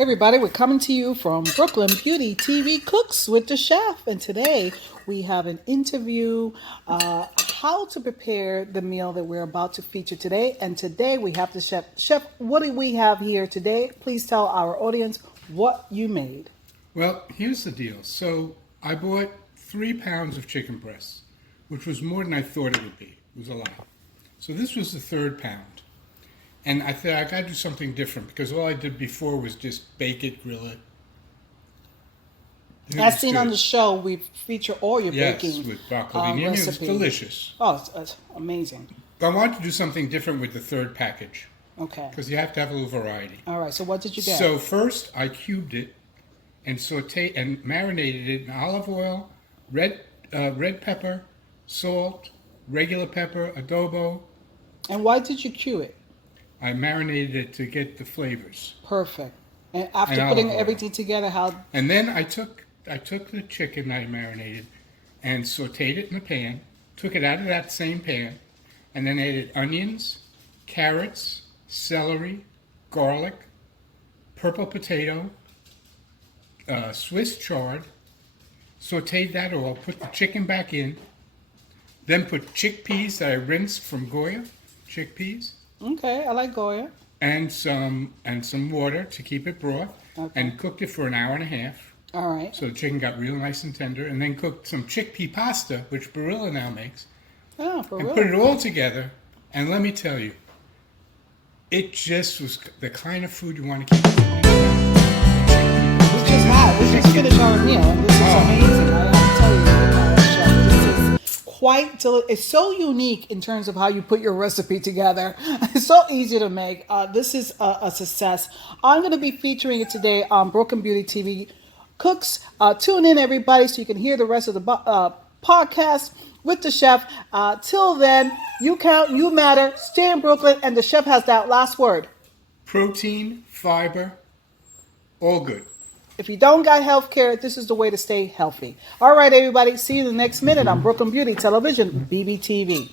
Hey everybody, we're coming to you from Brooklyn Beauty TV Cooks with the Chef. And today we have an interview, how to prepare the meal that we're about to feature today. And today we have the chef. Chef, what do we have here today? Please tell our audience what you made. Well, here's the deal. So I bought 3 pounds of chicken breasts, which was more than I thought it would be. It was a lot. So this was the 3rd pound. And I thought I got to do something different because all I did before was just bake it, grill it. As seen on the show, we feature all your Yes, baking with broccoli and onions. It's recipe. delicious. Oh, it's amazing. But I wanted to do something different with the 3rd package Okay. because you have to have a little variety. All right. So what did you get? So first I cubed it and sauteed and marinated it in olive oil, red pepper, salt, regular pepper, adobo. And why did you cue it? I marinated it to get the flavors. Perfect. And after And putting olive oil. everything together, how? And then I took the chicken I marinated and sauteed it in the pan, took it out of that same pan, and then added onions, carrots, celery, garlic, purple potato, Swiss chard, sauteed that all, put the chicken back in, then put chickpeas that I rinsed from Goya, chickpeas, Okay, I like Goya. and some water to keep it broth, Okay. and cooked it for an hour and a half. All right. So the chicken got real nice and tender, and then cooked some chickpea pasta, which Barilla now makes, Oh, for and real. put it all together. And let me tell you, it just was the kind of food you want to keep. We just finished our meal, and this is amazing. I have to tell you, Chef, this is quite. It's so unique in terms of how you put your recipe together. It's so easy to make. This is a success. I'm going to be featuring it today on Brooklyn Beauty TV Cooks. Tune in, everybody, so you can hear the rest of the podcast with the chef. Till then, you count, you matter. Stay in Brooklyn, and the chef has that last word. Protein, fiber, all good. If you don't got health care, this is the way to stay healthy. All right, everybody. See you in the next minute on Brooklyn Beauty Television, BBTV.